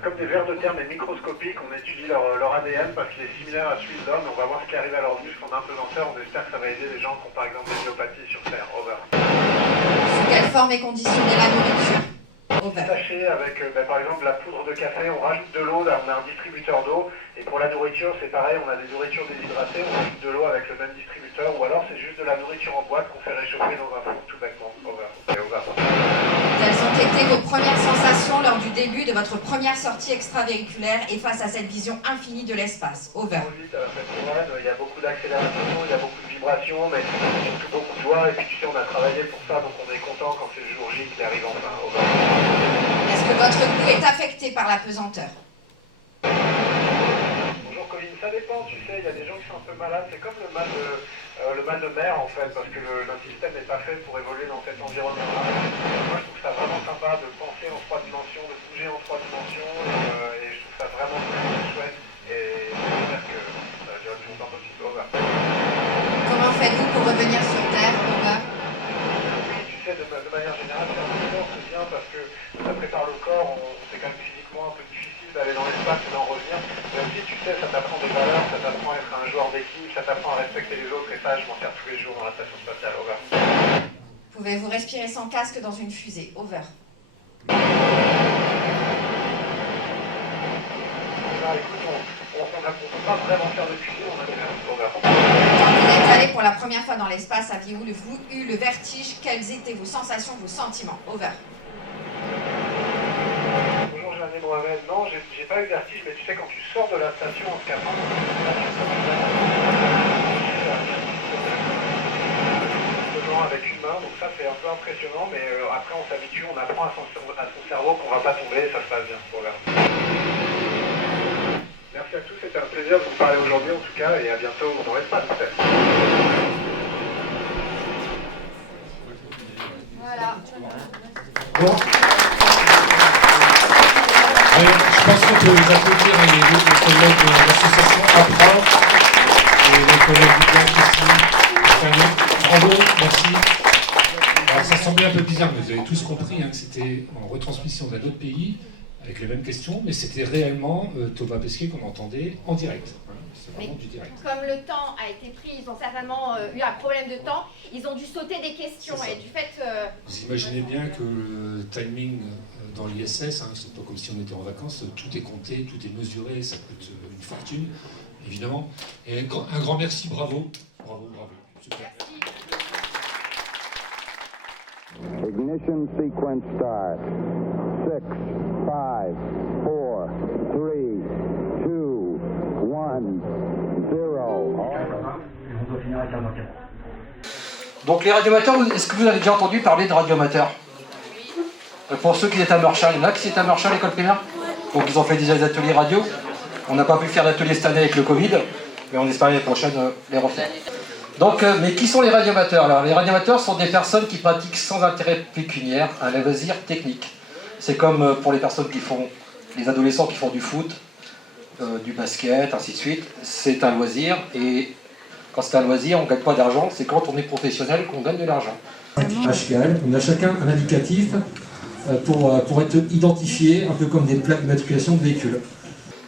comme des vers de terre, mais microscopiques, on étudie leur ADN parce qu'il est similaire à celui de l'homme, on va voir ce qui arrive à leurs muscles en impesanteur, on espère que ça va aider les gens qui ont par exemple des myopathies sur Terre. Over. Sous quelle forme est conditionnée la nourriture? Over. Sachet avec par exemple la poudre de café, on rajoute de l'eau, là on a un distributeur d'eau, et pour la nourriture c'est pareil, on a des nourritures déshydratées, on rajoute de l'eau avec le même distributeur, ou alors c'est juste de la nourriture en boîte qu'on fait réchauffer dans un four tout bêtement. Over. Over. Quelles ont été vos premières sensations lors du début de votre première sortie extravéhiculaire et face à cette vision infinie de l'espace? Over. Il y a beaucoup d'accélération, il y a beaucoup de vibrations, mais surtout beaucoup de joie, et puis tu sais on a travaillé pour ça, donc on est content quand c'est le jour J qui arrive enfin. Over. Est-ce que votre goût est affecté par la pesanteur? Bonjour Colline, ça dépend, tu sais, il y a des gens qui sont un peu malades, c'est comme le mal de mer en fait, parce que notre système n'est pas fait pour évoluer dans cet environnement-là. Moi je trouve ça vraiment sympa de penser en 3 dimensions, de bouger en 3 dimensions, et je trouve ça vraiment chouette, et j'espère que ça va durer plus longtemps possible. Over. Comment faites-vous pour revenir sur Terre? Over. Oui, tu sais, respecter les autres, et ça, je m'en sers tous les jours dans la station spatiale. Over. Pouvez-vous respirer sans casque dans une fusée? Over. Écoute, on ne peut pas vraiment faire de cuisine, on a des verres. Over. Quand vous êtes allé pour la première fois dans l'espace, aviez-vous eu le vertige? Quelles étaient vos sensations, vos sentiments? Over. Bonjour Jeanne et Mohamed. Non, j'ai pas eu de vertige, mais tu sais, quand tu sors de la station en scaphandre, là tu sors avec une main, donc ça c'est un peu impressionnant, mais après on s'habitue, on apprend à son cerveau qu'on va pas tomber, et ça se passe bien. Over. Merci à tous, c'était un plaisir de vous parler aujourd'hui en tout cas, et à bientôt dans l'espace peut-être. Voilà. Bon. Je pense qu'on peut les applaudir les collègues de l'association APRA et les collègues du bloc ici. Bravo, merci. Alors, ça semblait un peu bizarre, mais vous avez tous compris hein, que c'était en retransmission d'un autre pays, avec les mêmes questions, mais c'était réellement Thomas Pesquet qu'on entendait en direct. Hein, c'est vraiment du direct. Comme le temps a été pris, ils ont certainement eu un problème de temps, ils ont dû sauter des questions et du fait... Vous imaginez bien que le timing dans l'ISS, hein, c'est pas comme si on était en vacances, tout est compté, tout est mesuré, ça coûte une fortune, évidemment. Et un grand merci, bravo. Bravo, bravo. Super. Ignition sequence start. 6, 5, 4, 3, 2, 1, 0. Donc les radioamateurs, est-ce que vous avez déjà entendu parler de radioamateurs? Pour ceux qui étaient à Meurchin, il y en a qui étaient à Meurchin à l'école primaire? Donc ils ont fait déjà des ateliers radio. On n'a pas pu faire d'ateliers cette année avec le Covid, mais on espère l'année prochaine les refaire. Donc, mais qui sont les radioamateurs? Alors, les radioamateurs sont des personnes qui pratiquent sans intérêt pécuniaire un loisir technique. C'est comme pour les personnes qui font, les adolescents qui font du foot, du basket, ainsi de suite. C'est un loisir, et quand c'est un loisir, on ne gagne pas d'argent. C'est quand on est professionnel qu'on gagne de l'argent. HKL, on a chacun un indicatif pour être identifié, un peu comme des plaques d'immatriculation de véhicules.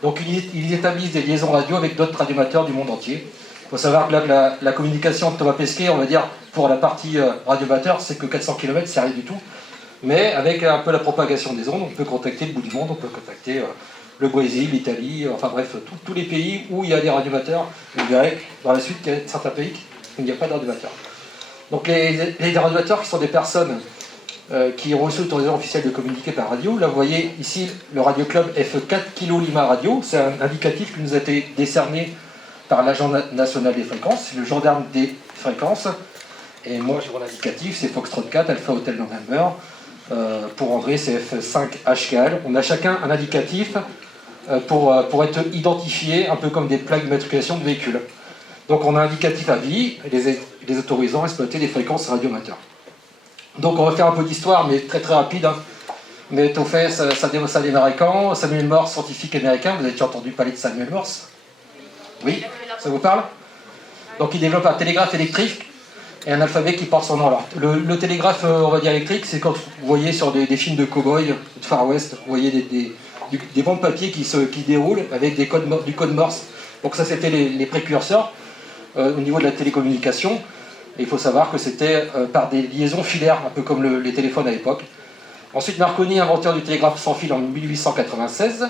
Donc, ils établissent des liaisons radio avec d'autres radioamateurs du monde entier. Il faut savoir que là, la communication de Thomas Pesquet, on va dire, pour la partie radioamateur, c'est que 400 km, c'est rien du tout. Mais avec un peu la propagation des ondes, on peut contacter le bout du monde, on peut contacter le Brésil, l'Italie, enfin bref, tous les pays où il y a des radioamateurs. Vous verrez dans la suite qu'il y a certains pays où il n'y a pas de radioamateurs. Donc les radioamateurs qui sont des personnes qui ont reçu l'autorisation officielle de communiquer par radio. Là, vous voyez ici le Radio Club F4 Kilo Lima Radio. C'est un indicatif qui nous a été décerné par l'Agence nationale des fréquences, le gendarme des fréquences. Et moi, j'ai mon indicatif, c'est Foxtrot 4, Alpha Hotel November. Pour André, c'est F5 HKL. On a chacun un indicatif pour être identifié, un peu comme des plaques d'immatriculation de véhicules. Donc on a un indicatif à vie, les autorisant à exploiter les fréquences radioamateurs. Donc on va faire un peu d'histoire, mais très très rapide. Hein. Mais au fait, ça démarrait quand? Samuel Morse, scientifique américain, vous avez déjà entendu parler de Samuel Morse? Oui, ça vous parle? Donc il développe un télégraphe électrique et un alphabet qui porte son nom. Alors, le télégraphe, on va dire électrique, c'est quand vous voyez sur des films de cow-boy, de Far West, vous voyez des bancs de papier qui déroulent avec du code Morse. Donc ça, c'était les précurseurs au niveau de la télécommunication. Et il faut savoir que c'était par des liaisons filaires, un peu comme les téléphones à l'époque. Ensuite, Marconi, inventeur du télégraphe sans fil en 1896.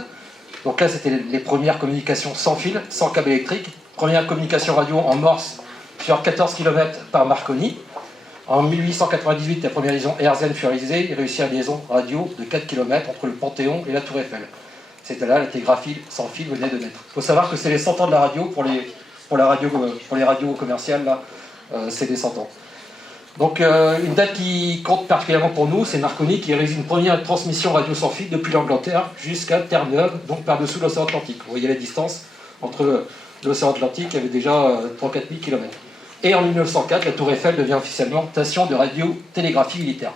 Donc là, c'était les premières communications sans fil, sans câble électrique. Première communication radio en Morse sur 14 km par Marconi. En 1898, la première liaison hertzienne fut réalisée. Il réussit une liaison radio de 4 km entre le Panthéon et la Tour Eiffel. C'était là, la télégraphie sans fil venait de naître. Il faut savoir que c'est les 100 ans de la radio pour les radios commerciales, là, c'est les 100 ans. Donc une date qui compte particulièrement pour nous, c'est Marconi qui réalise une première transmission radio sans fil depuis l'Angleterre jusqu'à Terre-Neuve, donc par-dessous l'océan Atlantique. Vous voyez la distance entre l'océan Atlantique, il y avait déjà 3-4 000 km. Et en 1904, la Tour Eiffel devient officiellement station de radiotélégraphie militaire.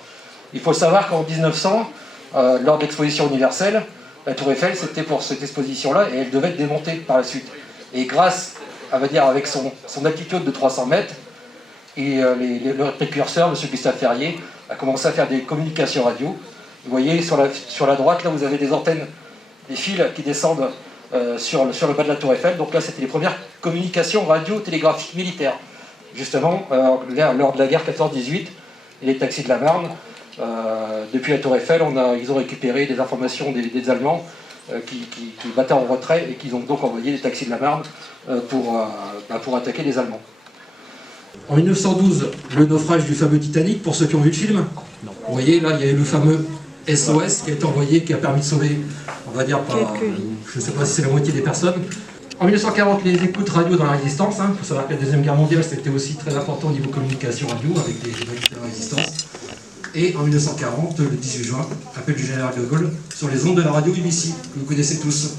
Il faut savoir qu'en 1900, lors de l'exposition universelle, la Tour Eiffel, c'était pour cette exposition-là, et elle devait être démontée par la suite. Et grâce, on va dire, avec son altitude de 300 mètres, et le précurseur, M. Gustave Ferrier, a commencé à faire des communications radio. Vous voyez, sur la droite, là, vous avez des antennes, des fils qui descendent sur le bas de la tour Eiffel. Donc là, c'était les premières communications radio-télégraphiques militaires. Justement, lors de la guerre 14-18 et les taxis de la Marne, depuis la tour Eiffel, ils ont récupéré des informations des Allemands qui battaient en retrait et qu'ils ont donc envoyé des taxis de la Marne pour attaquer les Allemands. En 1912, le naufrage du fameux Titanic, pour ceux qui ont vu le film, vous voyez là, il y a eu le fameux SOS qui a été envoyé, qui a permis de sauver, on va dire, je ne sais pas si c'est la moitié des personnes. En 1940, les écoutes radio dans la résistance, il faut savoir que la Deuxième Guerre mondiale, c'était aussi très important au niveau communication radio, avec des journalistes de la résistance. Et en 1940, le 18 juin, appel du général de Gaulle sur les ondes de la radio BBC, que vous connaissez tous.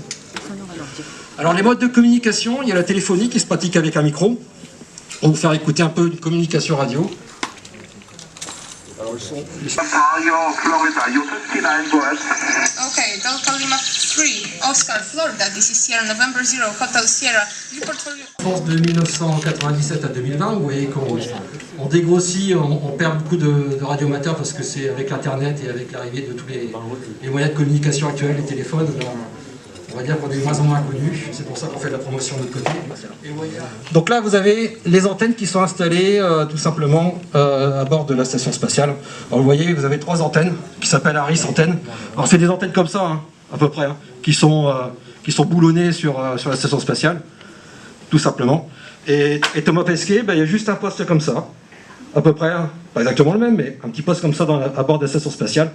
Alors les modes de communication, il y a la téléphonie qui se pratique avec un micro. On va vous faire écouter un peu une communication radio. Alors le son... Okay, Delta Lima 3, Oscar, Florida, this is Sierra, November 0, Hotel Sierra, report for you. France de 1997 à 2020, vous voyez qu'on dégrossit, on perd beaucoup de radioamateurs parce que c'est avec Internet et avec l'arrivée de tous les moyens de communication actuels, les téléphones, on va dire qu'on est de moins en moins connus, c'est pour ça qu'on fait de la promotion de notre côté. Donc là vous avez les antennes qui sont installées tout simplement à bord de la station spatiale. Alors vous voyez, vous avez 3 antennes qui s'appellent Harris antennes. Alors c'est des antennes comme ça, hein, à peu près, hein, qui sont boulonnées sur la station spatiale, tout simplement. Et Thomas Pesquet, il y a juste un poste comme ça, à peu près, hein, pas exactement le même, mais un petit poste comme ça à bord de la station spatiale.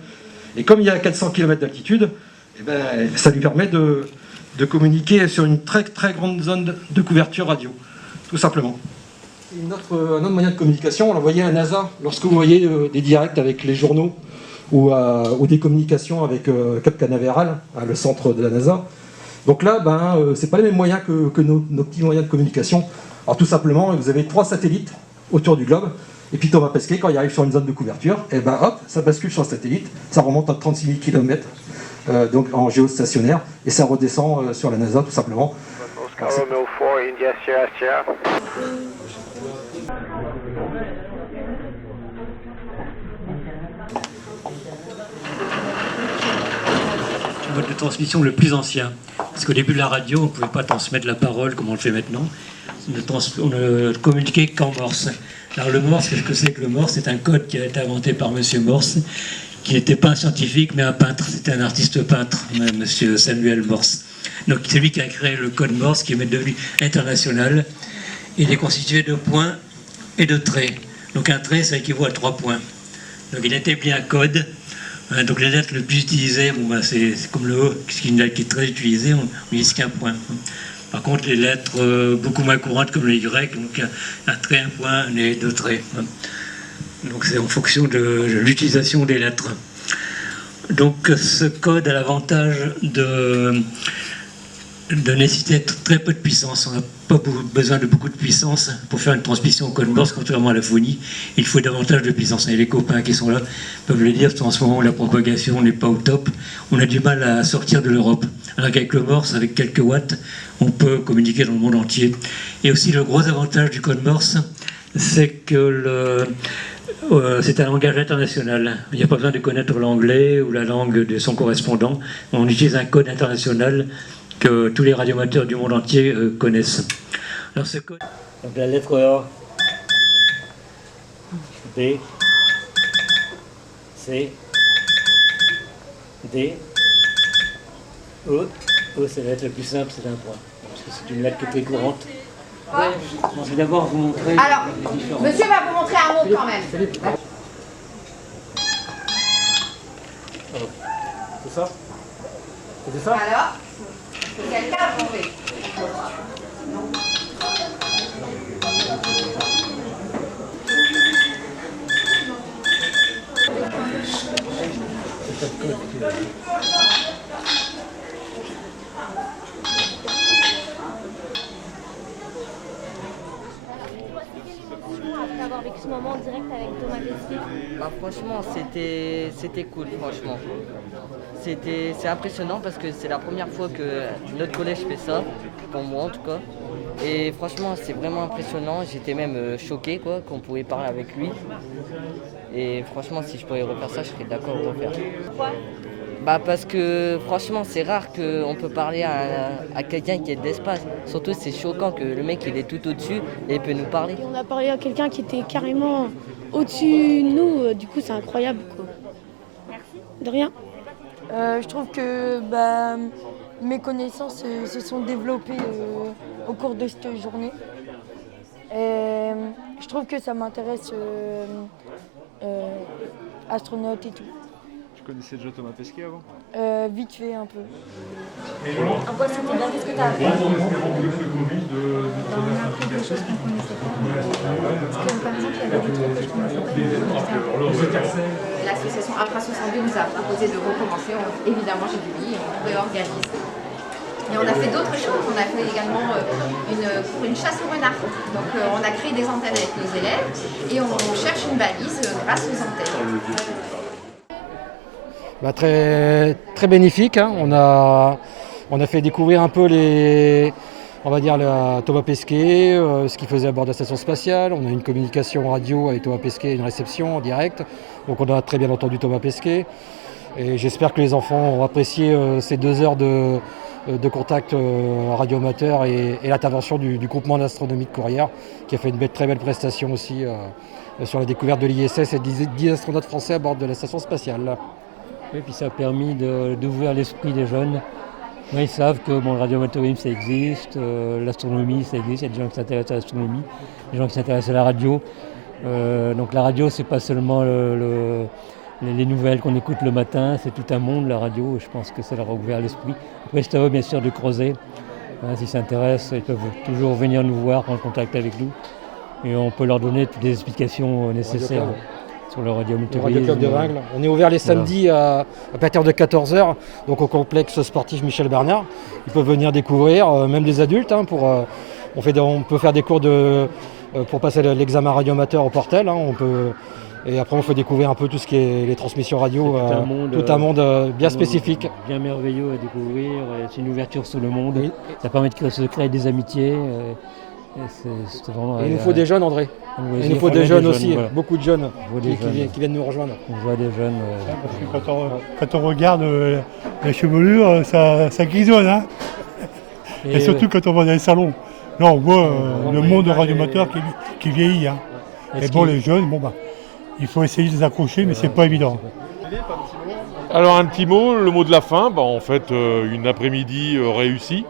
Et comme il y a 400 km d'altitude, ça lui permet de communiquer sur une très très grande zone de couverture radio, tout simplement. Un autre moyen de communication, on l'a envoyé à NASA, lorsque vous voyez des directs avec les journaux ou des communications avec Cap Canaveral, le centre de la NASA. Donc là, c'est pas les mêmes moyens que nos petits moyens de communication. Alors tout simplement, vous avez 3 satellites autour du globe, et puis Thomas Pesquet, quand il arrive sur une zone de couverture, hop, ça bascule sur le satellite, ça remonte à 36 000 km. Donc en géostationnaire, et ça redescend sur la NASA tout simplement. Le mode de transmission le plus ancien, parce qu'au début de la radio, on ne pouvait pas transmettre la parole comme on le fait maintenant, on ne communiquait qu'en morse. Alors le morse, qu'est-ce que c'est que le morse? C'est un code qui a été inventé par Monsieur Morse, qui n'était pas un scientifique, mais un peintre. C'était un artiste peintre, Monsieur Samuel Morse. Donc c'est lui qui a créé le code Morse, qui est devenu international. Il est constitué de points et de traits. Donc un trait, ça équivaut à 3 points. Donc il établit un code. Donc les lettres les plus utilisées, c'est comme le O, qui est très utilisé, on utilise qu'un point. Par contre, les lettres beaucoup moins courantes, comme le Y, donc un trait, un point, et 2 traits. Donc c'est en fonction de l'utilisation des lettres. Donc ce code a l'avantage de nécessiter très peu de puissance. On n'a pas besoin de beaucoup de puissance pour faire une transmission au code Morse, contrairement à la phonie. Il faut davantage de puissance. Et les copains qui sont là peuvent le dire, en ce moment la propagation n'est pas au top. On a du mal à sortir de l'Europe. Alors qu'avec le Morse, avec quelques watts, on peut communiquer dans le monde entier. Et aussi le gros avantage du code Morse, c'est que c'est un langage international. Il n'y a pas besoin de connaître l'anglais ou la langue de son correspondant. On utilise un code international que tous les radioamateurs du monde entier connaissent. Alors ce code... Donc la lettre A, B, C, D, E. E c'est la lettre la plus simple, c'est un point. Parce que c'est une lettre qui est très courante. Ouais. Je vais d'abord vous montrer Alors, les différences. monsieur va vous montrer un mot quand même. C'est ça? C'est ça? Alors, quelqu'un a trouvé. D'avoir vécu ce moment direct avec Thomas Pesquet? Franchement, c'était cool, franchement. C'est impressionnant parce que c'est la première fois que notre collège fait ça, pour moi en tout cas. Et franchement, c'est vraiment impressionnant. J'étais même choqué qu'on pouvait parler avec lui. Et franchement, si je pouvais refaire ça, je serais d'accord de refaire. Pourquoi? Bah parce que franchement c'est rare qu'on peut parler à quelqu'un qui est de l'espace. Surtout c'est choquant que le mec il est tout au-dessus et il peut nous parler. On a parlé à quelqu'un qui était carrément au-dessus de nous, du coup c'est incroyable quoi. Merci. De rien. Je trouve que mes connaissances se sont développées au cours de cette journée. Et je trouve que ça m'intéresse astronaute et tout. Tu connaissais déjà Thomas Pesquet avant? Vite fait un peu. En quoi c'était bien? Qu'est-ce que tu as appris? On a appris des choses qu'on ne connaissait pas. Parce que par exemple, il y avait des trucs que je ne connaissais pas. L'association Afra 62 nous a proposé de recommencer. Évidemment, j'ai dit oui, on réorganise. Et on a fait d'autres choses. On a fait également une chasse au renard. Donc on a créé des antennes avec nos élèves et on cherche une balise grâce aux antennes. Très, très bénéfique. Hein. On a fait découvrir un peu Thomas Pesquet, ce qu'il faisait à bord de la station spatiale. On a une communication radio avec Thomas Pesquet, une réception en direct. Donc on a très bien entendu Thomas Pesquet. Et j'espère que les enfants ont apprécié ces 2 heures de contact radio-amateur et l'intervention du groupement d'astronomie de Courrières qui a fait une très belle prestation aussi sur la découverte de l'ISS et 10 astronautes français à bord de la station spatiale. Et puis ça a permis d'ouvrir l'esprit des jeunes. Ils savent que le radioamateurisme ça existe, l'astronomie ça existe, il y a des gens qui s'intéressent à l'astronomie, des gens qui s'intéressent à la radio. Donc la radio c'est pas seulement les nouvelles qu'on écoute le matin, c'est tout un monde la radio, et je pense que ça leur a ouvert l'esprit. Après c'est à eux bien sûr de creuser, s'ils s'intéressent, ils peuvent toujours venir nous voir, prendre contact avec nous, et on peut leur donner toutes les explications nécessaires. Sur le radioamateurisme. Le Radio Club de Vingles. On est ouvert les samedis à partir de 14h, donc au complexe sportif Michel Bernard. Ils peuvent venir découvrir, même des adultes. On peut faire des cours pour passer l'examen radioamateur au Portel. Et après, on fait découvrir un peu tout ce qui est les transmissions radio. Tout un monde bien spécifique. Bien merveilleux à découvrir. C'est une ouverture sur le monde. Oui. Ça permet de se créer des amitiés. C'est vraiment, il nous faut des jeunes, André. Il nous faut des jeunes aussi, voilà. Beaucoup de jeunes qui viennent nous rejoindre. On voit des jeunes. Parce que quand on regarde la chevelure, ça grisonne. Hein, et surtout quand on va dans les salons. Là, on voit le monde radioamateur qui vieillit. Hein. Et bon, les jeunes, il faut essayer de les accrocher, mais c'est pas évident. Alors, un petit mot, le mot de la fin. En fait, une après-midi réussie.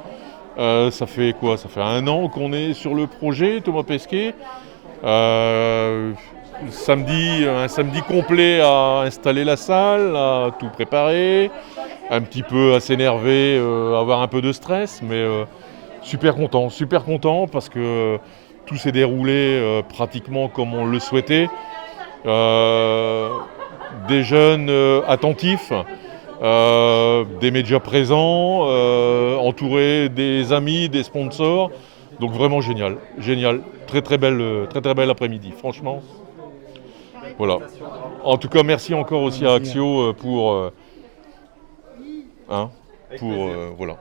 Ça fait quoi? Ça fait 1 an qu'on est sur le projet Thomas Pesquet. Un samedi complet à installer la salle, à tout préparer, un petit peu à s'énerver, avoir un peu de stress, mais super content parce que tout s'est déroulé pratiquement comme on le souhaitait. Des jeunes attentifs. Des médias présents, entourés des amis, des sponsors. Donc vraiment génial. Très belle après-midi, franchement. Voilà. En tout cas, merci encore aussi à Axio pour voilà.